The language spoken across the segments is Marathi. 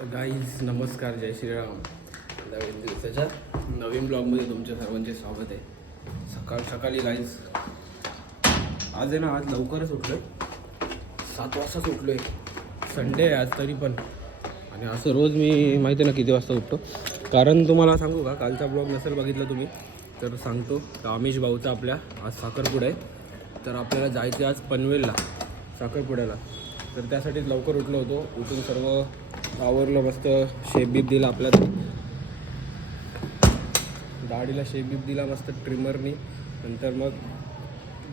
तर गाईज नमस्कार, जय श्रीराम. नवीन दिवसाच्या नवीन ब्लॉगमध्ये तुमच्या सर्वांचे स्वागत आहे. सकाळी गाईज आज आहे ना, आज लवकरच उठलो आहे. 7 वाजताच उठलो आहे. संडे आहे आज तरी पण. आणि असं रोज मी माहिती आहे ना किती वाजता उठतो. कारण तुम्हाला सांगू का, कालचा ब्लॉग नसेल बघितला तुम्ही तर सांगतो. तर आमिष भाऊचा आपल्या आज साखरपुडा आहे. तर आपल्याला जायचं आज पनवेलला साखरपुड्याला. तर त्यासाठीच लवकर उठलो होतो. उठून सर्व आवरलं, मस्त शेपबीप दिला आपल्या दाढीला, शेपबीप दिला मस्त ट्रिमरनी. नंतर मग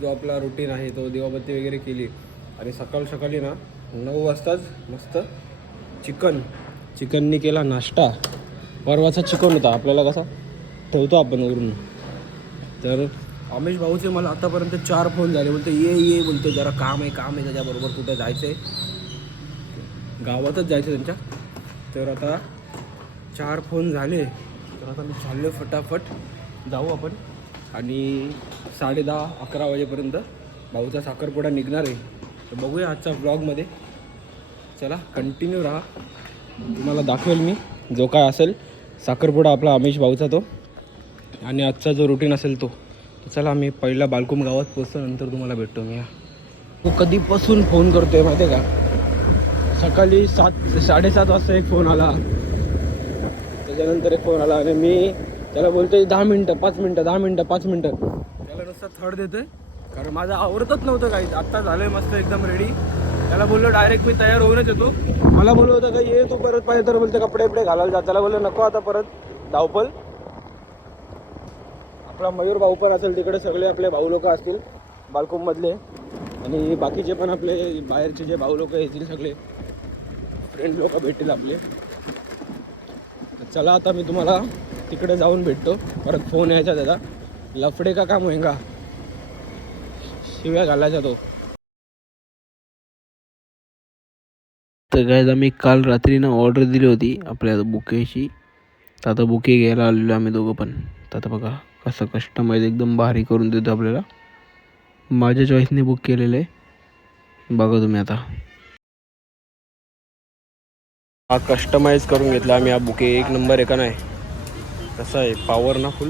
जो आपला रुटीन आहे तो दिवाबत्ती वगैरे केली. आणि सकाळी ना 9 वाजताच मस्त चिकननी केला नाश्ता. परवाचा चिकन होता आपल्याला, कसा ठेवतो आपण वरून. तर आमिष भाऊचे मला आतापर्यंत 4 फोन झाले. बोलतो ये बोलतो, जरा काम आहे त्याच्याबरोबर, कुठं जायचं आहे, गावातच जायचं त्यांच्या. तर आता 4 फोन झाले. तर आता मी चाललो फटाफट जाऊ आपण. आणि 10:30-11 वाजेपर्यंत भाऊचा साखरपुडा निघणार आहे. तर बघूया आजच्या ब्लॉगमध्ये. चला कंटिन्यू राहा, तुम्हाला दाखवेल मी जो काय असेल साखरपुडा आपला आमिष भाऊचा तो, आणि आजचा जो रुटीन असेल तो. तर चला, मी पहिला बालकुम गावात पोचतो, नंतर तुम्हाला भेटतो मी. तो कधीपासून फोन करतोय माहिती आहे का. सकाळी 7-7:30 वाजता एक फोन आला, त्याच्यानंतर एक फोन आला. आणि मी त्याला बोलतोय 10 मिनटं 5 मिनटं 10 मिनटं 5 मिनटं. त्याला नुसता थर्ड देतोय, कारण माझं आवडतच नव्हतं काही. आत्ता झालं आहे मस्त एकदम रेडी. त्याला बोललो डायरेक्ट मी तयार होऊनच येतो. मला बोललो होतं का ये तू परत पाहिजे तर, बोलते कपडे घालायला जा. त्याला बोललो नको आता परत धावपल. आपला मयूर भाऊ पण असेल तिकडे, सगळे आपले भाऊ लोक असतील बालकुममधले, आणि बाकीचे पण आपले बाहेरचे जे भाऊ लोक येतील, सगळे फ्रेंड लोक भेटतील आपले. चला आता मी तुम्हाला तिकडे जाऊन भेटतो. परत फोन यायचा त्याचा, लफडे का काम होईंगा, शिव्या घालायचा तो. तर गाईज आम्ही काल रात्री ना ऑर्डर दिली होती आपल्या बुकेची. तर आता बुके घ्यायला आलेलो आम्ही दोघं पण. तर आता बघा कसं कस्टमाइज एकदम भारी करून देतो आपल्याला. माझ्या चॉईसने बुक केलेलं आहे, बघा तुम्ही आता. हा कस्टमाइज करून घेतला आम्ही हा बुके. एक नंबर आहे का नाही, कसं आहे पॉवर ना फुल.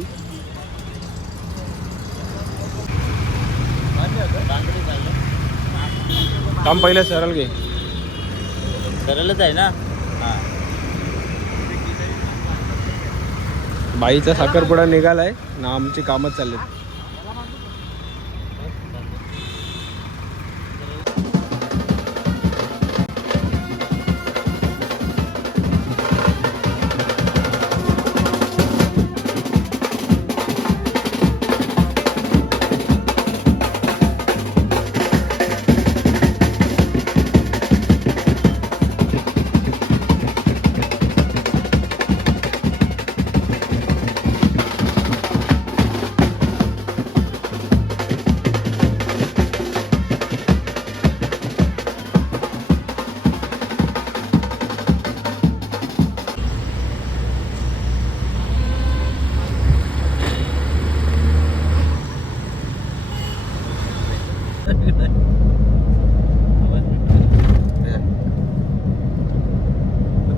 काम पहिले सरळ घे, सरळच आहे ना. बाईचा साखरपुडा निघालाय ना, आमची कामच चालली.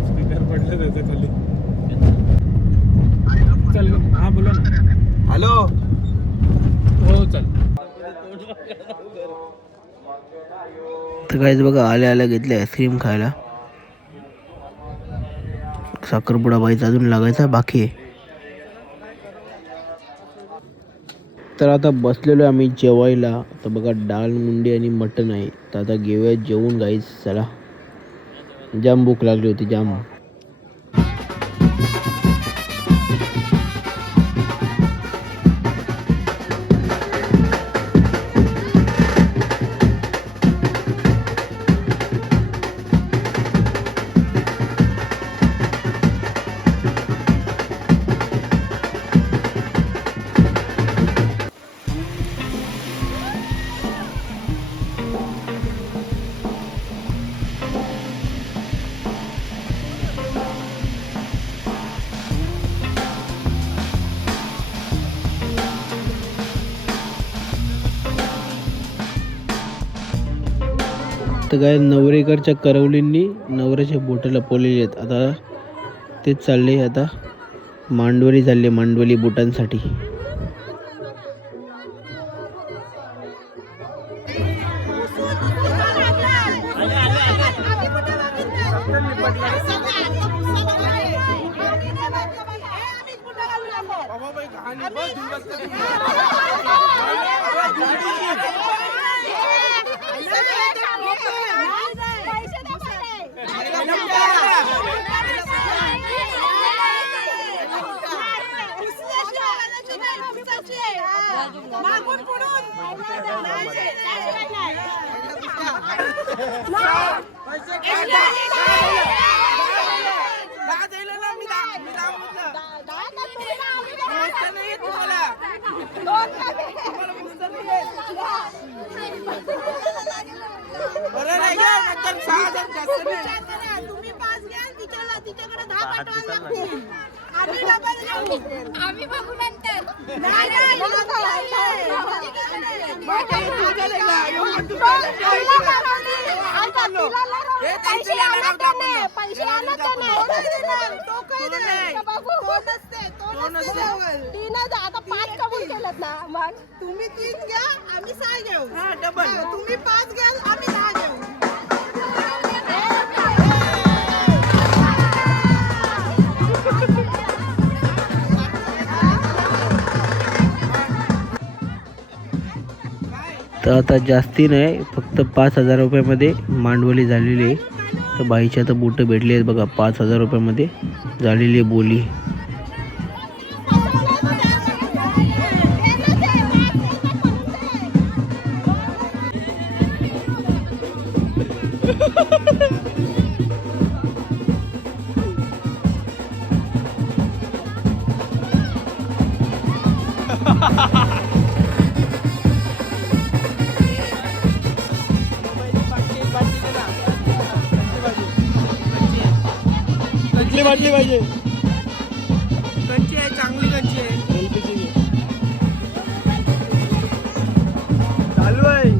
स्पीकर पडले त्याच्या खाली. चल हा बोला ना. हॅलो, हो चल. तर काहीच बघा, आल्या घेतले आईस्क्रीम खायला. साखरपुडा बाईचा अजून लागायचा बाकी आहे. तर आता बसलेलो आहे आम्ही जेवायला. तर बघा डाळ मुंडी आणि मटण आहे. तर आता घेऊया जेवून गाईस. चला, जाम भूक लागली होती जाम. तर काय नवरेकरच्या करवलींनी नवऱ्याच्या बोटं लपवलेले आहेत. आता तेच चालले आता मांडवली चालले, मांडवली बोटांसाठी. तुम्ही 5 घ्या, तिच्याकडे 10 पाठवायला लागतील. आम्ही बघू नंतर. आता 5 कबूल केलं ना, मग तुम्ही 3 घ्या, आम्ही 6 घेऊ. तुम्ही 5 घ्या, आम्ही 10 घेऊ. तर आता जास्ती नाही, फक्त 5,000 रुपयामध्ये मांडवली झालेली आहे. तर बाईच्या तर बोटं भेटली आहेत बघा, 5,000 रुपयामध्ये झालेली आहे बोली. कच्ची वाटली पाहिजे. कच्ची आहे, चांगली कच्ची आहे. चालू आहे.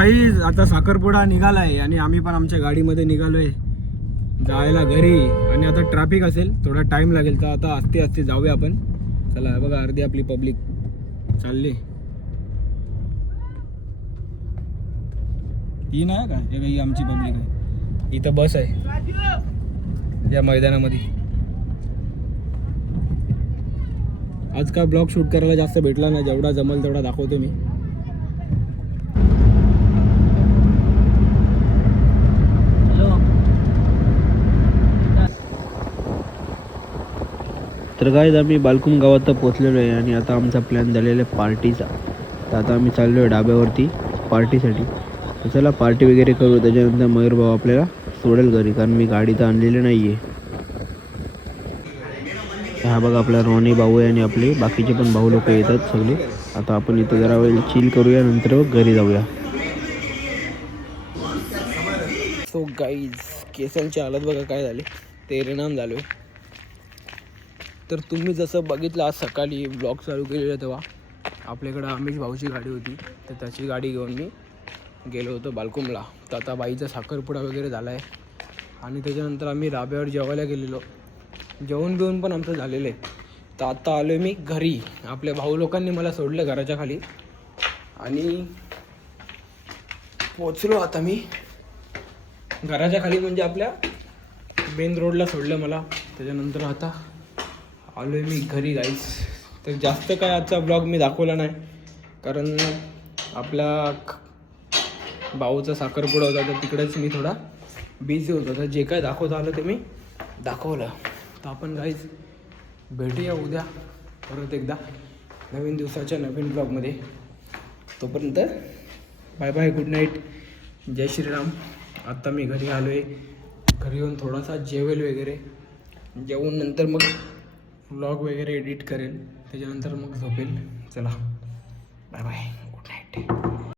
काही आता साखरपुडा निघालाय आणि आम्ही पण आमच्या गाडीमध्ये निघालोय जायला घरी. आणि आता ट्रॅफिक असेल, थोडा टाइम लागेल, तर आता आस्ते आस्ते जाऊया आपण. चला बघा अर्धी आपली पब्लिक चालली. ही नाही का, हे ही आमची पब्लिक आहे. इथं बस आहे या मैदानामध्ये. आज काय ब्लॉग शूट करायला जास्त भेटला नाही, जेवढा जमल तेवढा दाखवतो मी. तर गाईज आम्ही बालकुम गावात तर पोचलेलो आहे आणि आता आमचा प्लॅन झालेला आहे पार्टीचा. तर आता आम्ही चाललो आहे डाब्यावरती पार्टीसाठी. तर चला पार्टी वगैरे करू, त्याच्यानंतर मयूर भाऊ आपल्याला सोडेल घरी, कारण मी गाडी तर आणलेली नाही आहे. हा बघा आपला रोनी भाऊ आहे आणि आपले बाकीचे पण भाऊ लोक येतात सगळे. आता आपण इथं जरा वेळ चिल करूया, नंतर घरी जाऊया. सो गाईज केसांची हालत बघा काय झाली, तेरेनाम झालो आहे. तर तुम्ही जसं बघितलं आज सकाळी ब्लॉग चालू केलेलं तेव्हा आपल्याकडं आम्हीच भाऊची गाडी होती, तर त्याची गाडी घेऊन मी गेलो होतो बालकुमला. तर आता बाईचा साखरपुडा वगैरे झाला आहे आणि त्याच्यानंतर आम्ही राब्यावर जेवायला गेलेलो. जेवण बिवून पण आमचं झालेलं आहे. तर आता आलो आहे मी घरी. आपल्या भाऊ लोकांनी मला सोडलं घराच्या खाली आणि पोचलो आता मी घराच्या खाली, म्हणजे आपल्या मेन रोडला सोडलं मला. त्याच्यानंतर आता आलो आहे मी घरी गाईस. तर जास्त काय आजचा ब्लॉग मी दाखवला नाही, कारण आपला भाऊचा साखरपुडा होता तर तिकडेच मी थोडा बिझी होतो. तर जे काय दाखवता आलं ते मी दाखवलं. तर आपण गाईस भेटूया उद्या परत एकदा नवीन दिवसाच्या नवीन ब्लॉगमध्ये. तोपर्यंत बाय बाय, गुड नाईट, जय श्रीराम. आत्ता मी घरी आलो आहे. घरी येऊन थोडासा जेवेल वगैरे, जेवून नंतर मग व्लॉग वगैरे एडिट करेल, त्याच्यानंतर मग झोपेल. चला बाय बाय, गुड नाईट.